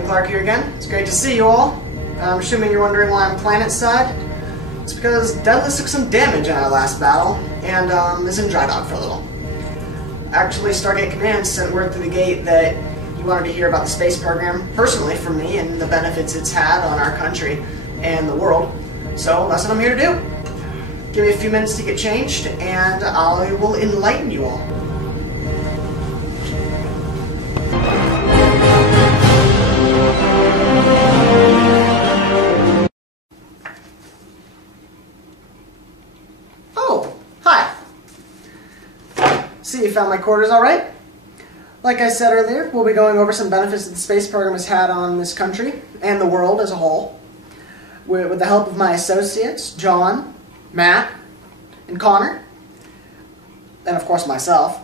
Captain Clark here again. It's great to see you all. I'm assuming you're wondering why I'm planet side. It's because Daedalus took some damage in our last battle and is in dry dock for a little. Actually, Stargate Command sent word through the gate that he wanted to hear about the space program personally from me and the benefits it's had on our country and the world. So that's what I'm here to do. Give me a few minutes to get changed and I will enlighten you all. See, you found my quarters all right? Like I said earlier, we'll be going over some benefits that the space program has had on this country and the world as a whole. With the help of my associates, John, Matt, and Connor, and of course myself,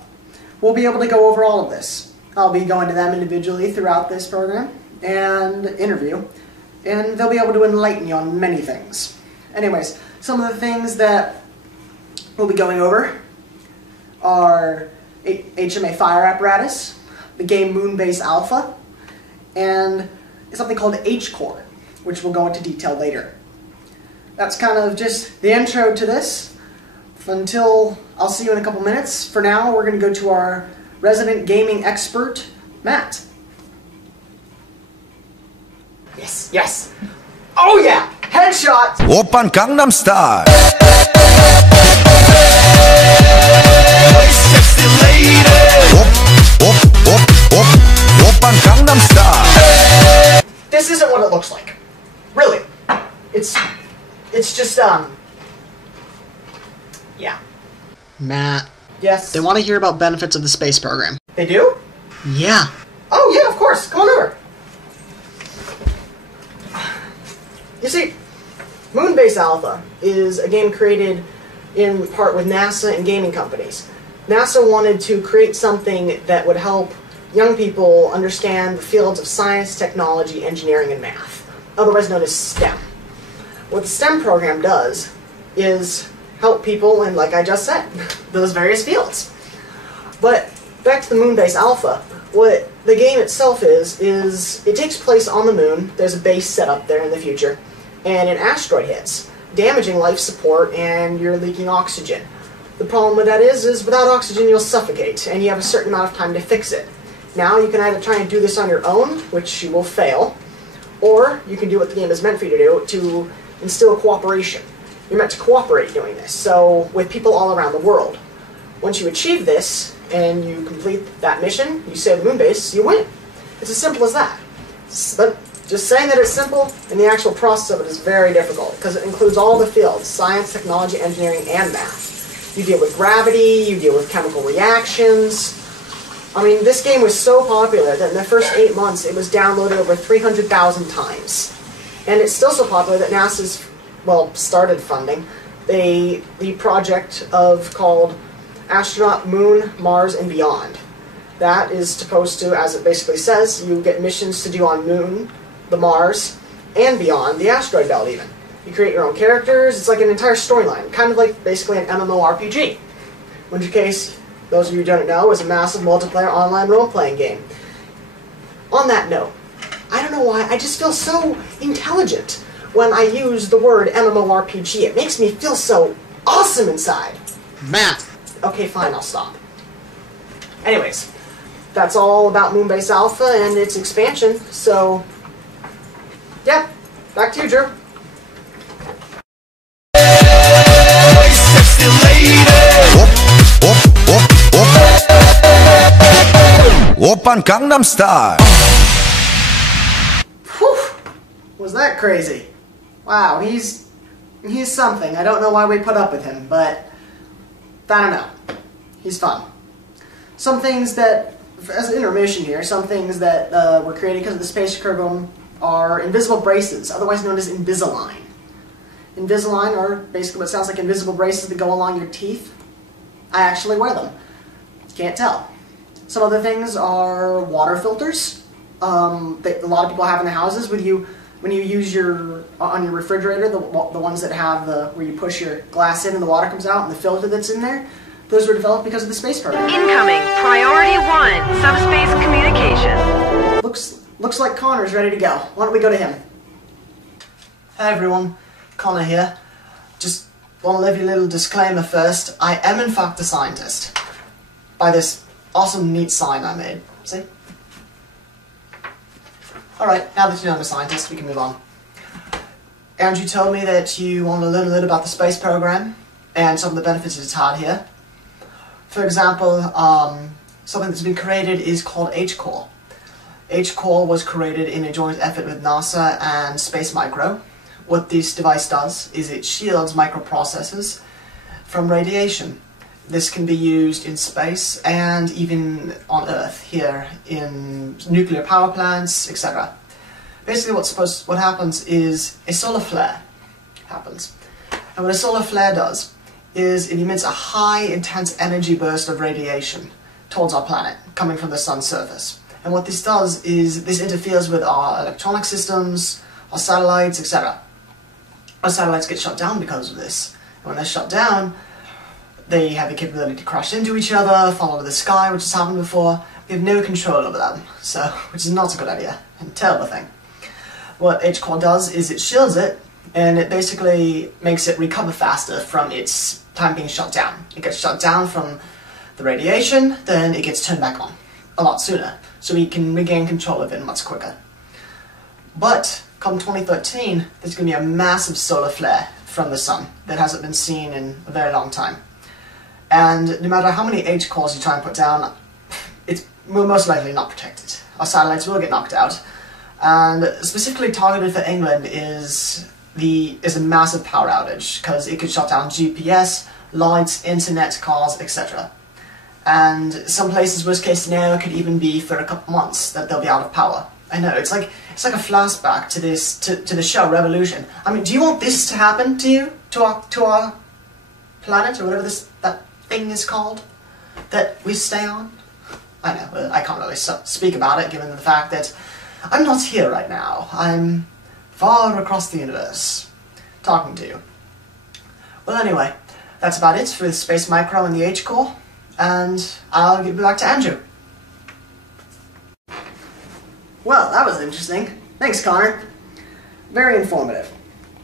we'll be able to go over all of this. I'll be going to them individually throughout this program and interview, and they'll be able to enlighten you on many things. Anyways, some of the things that we'll be going over are HMA Fire Apparatus, the game Moonbase Alpha, and something called H-Core, which we'll go into detail later. That's kind of just the intro to this. Until I'll see you in a couple minutes. For now, we're going to go to our resident gaming expert, Matt. Yes, yes. Oh yeah! Headshot! Oppan Gangnam Style! Oppan Gangnam Style! This isn't what it looks like. Really. It's just, yeah. Matt. Yes? They want to hear about benefits of the space program. They do? Yeah. Oh, yeah, of course. Come on over. You see, Moonbase Alpha is a game created in part with NASA and gaming companies. NASA wanted to create something that would help young people understand the fields of science, technology, engineering, and math, otherwise known as STEM. What the STEM program does is help people in, like I just said, those various fields. But back to the Moonbase Alpha, what the game itself is it takes place on the moon. There's a base set up there in the future, and an asteroid hits, damaging life support, and you're leaking oxygen. The problem with that is without oxygen you'll suffocate, and you have a certain amount of time to fix it. Now you can either try and do this on your own, which you will fail, or you can do what the game is meant for you to do, to instill cooperation. You're meant to cooperate doing this, so with people all around the world. Once you achieve this, and you complete that mission, you save the moon base, you win. It's as simple as that. But just saying that it's simple, and the actual process of it is very difficult, because it includes all the fields, science, technology, engineering, and math. You deal with gravity, you deal with chemical reactions. I mean, this game was so popular that in the first 8 months it was downloaded over 300,000 times. And it's still so popular that NASA's, well, started funding the project called Astronaut Moon, Mars, and Beyond. That is supposed to, as it basically says, you get missions to do on Moon, the Mars, and beyond, the asteroid belt even. You create your own characters, it's like an entire storyline, kind of like basically an MMORPG. In which case, those of you who don't know, is a massive multiplayer online role-playing game. On that note, I don't know why, I just feel so intelligent when I use the word MMORPG. It makes me feel so awesome inside. Matt. Okay, fine, I'll stop. Anyways, that's all about Moonbase Alpha and its expansion, so yeah, back to you, Drew. Oppan Gangnam Style! Whew! Was that crazy? Wow, he's something. I don't know why we put up with him, but I don't know. He's fun. Some things that, as an intermission here, some things that were created because of the space program are invisible braces, otherwise known as Invisalign. Invisalign are basically what sounds like invisible braces that go along your teeth. I actually wear them. Can't tell. Some other things are water filters that a lot of people have in their houses. When you use on your refrigerator, the ones that have where you push your glass in and the water comes out, and the filter that's in there, those were developed because of the space program. Incoming Priority 1 Subspace Communication. looks like Connor's ready to go. Why don't we go to him? Hey everyone, Connor here. Just want to leave you a little disclaimer first. I am in fact a scientist. By this awesome neat sign I made. See? Alright, now that you know I'm a scientist, we can move on. Andrew told me that you want to learn a little about the space program and some of the benefits it's had here. For example, something that's been created is called H-Core. H-Core was created in a joint effort with NASA and Space Micro. What this device does is it shields microprocessors from radiation. This can be used in space and even on Earth, here in nuclear power plants, etc. Basically what happens is a solar flare happens. And what a solar flare does is it emits a high intense energy burst of radiation towards our planet, coming from the sun's surface. And what this does is this interferes with our electronic systems, our satellites, etc. Our satellites get shut down because of this. And when they're shut down, they have the capability to crash into each other, fall into the sky, which has happened before. We have no control over them, which is not a good idea, and a terrible thing. What H-Core does is it shields it, and it basically makes it recover faster from its time being shut down. It gets shut down from the radiation, then it gets turned back on a lot sooner, so we can regain control of it much quicker. But come 2013, there's going to be a massive solar flare from the sun that hasn't been seen in a very long time. And no matter how many H-cores you try and put down, we're most likely not protected. Our satellites will get knocked out. And specifically targeted for England is a massive power outage, because it could shut down GPS, lights, internet, cars, etc. And some places, worst case scenario, could even be for a couple months that they'll be out of power. I know, it's like a flashback to the show Revolution. I mean, do you want this to happen to you, to our planet, or whatever that thing is called that we stay on? I know, I can't really speak about it, given the fact that I'm not here right now. I'm far across the universe, talking to you. Well, anyway, that's about it for the Space Micro and the H-Core, and I'll give it back to Andrew. Well, that was interesting. Thanks, Connor. Very informative.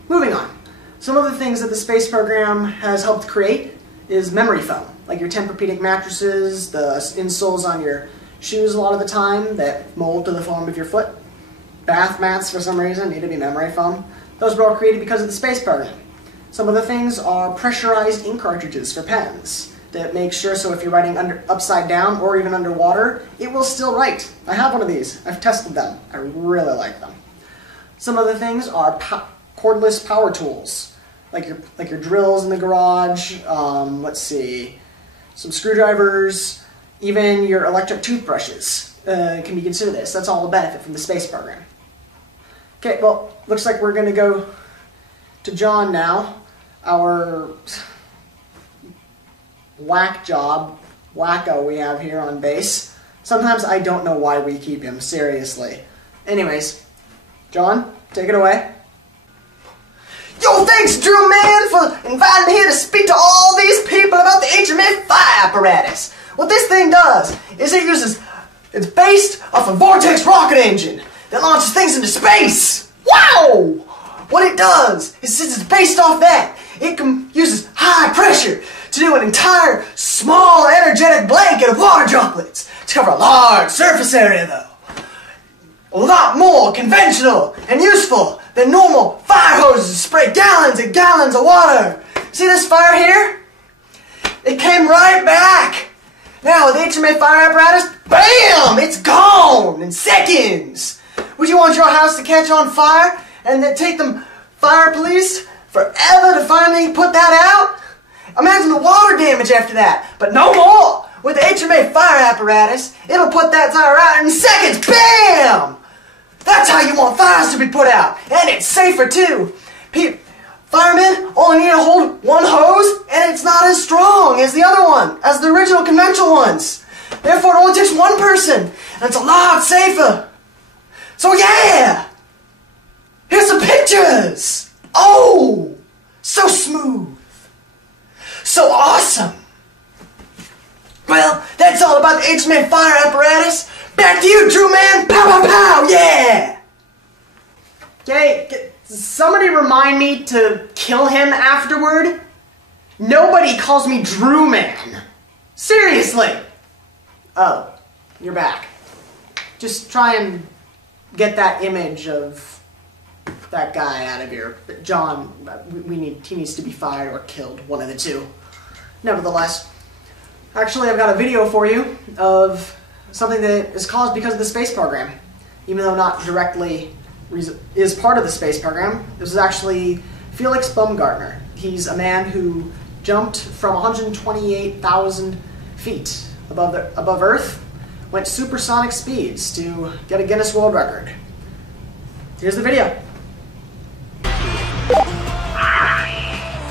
Moving on. Some of the things that the space program has helped create is memory foam, like your Tempur-Pedic mattresses, the insoles on your shoes a lot of the time that mold to the form of your foot. Bath mats, for some reason, need to be memory foam. Those were all created because of the space program. Some of the things are pressurized ink cartridges for pens that make sure so if you're writing upside down or even underwater, it will still write. I have one of these. I've tested them. I really like them. Some other things are cordless power tools, like your drills in the garage. Let's see, some screwdrivers, even your electric toothbrushes can be considered this. That's all a benefit from the space program. Okay, well, looks like we're going to go to John now, our wacko we have here on base. Sometimes I don't know why we keep him, seriously. Anyways, John, take it away. Yo, thanks, Drew, man, for inviting me here to speak to all these people about the HMA fire apparatus. What this thing does is it's based off a Vortex rocket engine that launches things into space. Wow! What it does is, since it's based off that, it uses high pressure to do an entire small energetic blanket of water droplets to cover a large surface area, though. A lot more conventional and useful than normal fire hoses to spray gallons and gallons of water. See this fire here? It came right back. Now with the HMA fire apparatus, BAM! It's gone in seconds. Would you want your house to catch on fire and then take the fire police forever to finally put that out? Imagine the water damage after that, but no more. With the HMA fire apparatus, it'll put that fire out in seconds. BAM! That's how you want fires to be put out, and it's safer too. Firemen only need to hold one hose, and it's not as strong as the other one, as the original conventional ones. Therefore, it only takes one person, and it's a lot safer. So yeah! Here's some pictures! Oh! So smooth! So awesome! Well, that's all about the HMA fire apparatus. Back to you, Drew Man! Pow, pow, pow! Yeah! Okay, somebody remind me to kill him afterward? Nobody calls me Drew Man. Seriously! Oh, you're back. Just try and get that image of that guy out of here. John, he needs to be fired or killed, one of the two. Nevertheless, actually I've got a video for you of something that is caused because of the space program. Even though not directly is part of the space program, this is actually Felix Baumgartner. He's a man who jumped from 128,000 feet above Earth, went supersonic speeds to get a Guinness World Record. Here's the video.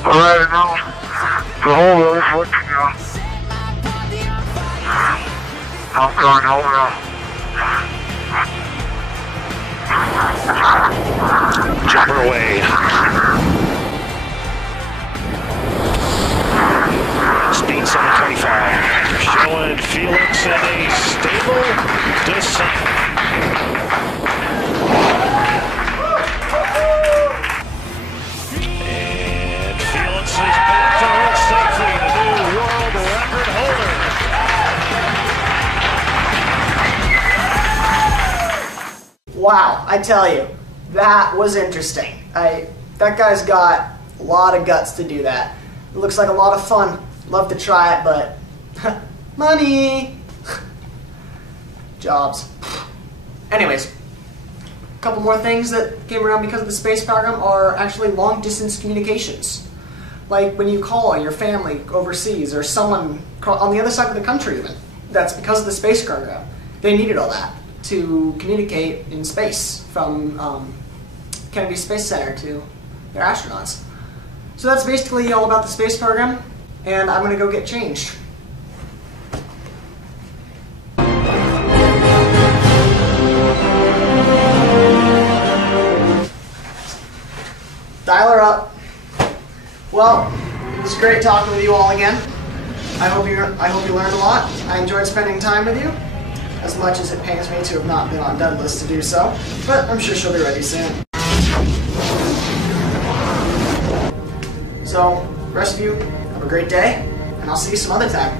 Alright, now, the whole road's looking on. I'm going over. Jumper away. Speed 725. Showing Felix in a stable descent. And Felix is back to Earth safely, the new world record holder. Wow, I tell you, that was interesting. That guy's got a lot of guts to do that. It looks like a lot of fun. Love to try it, but money. Jobs. Anyways, a couple more things that came around because of the space program are actually long-distance communications. Like when you call your family overseas or someone on the other side of the country even. That's because of the space program. They needed all that to communicate in space from Kennedy Space Center to their astronauts. So that's basically all about the space program, and I'm going to go get changed. Dial her up. Well, it was great talking with you all again. I hope you learned a lot. I enjoyed spending time with you, as much as it pains me to have not been on Douglas to do so, but I'm sure she'll be ready soon. So, rest of you, have a great day, and I'll see you some other time.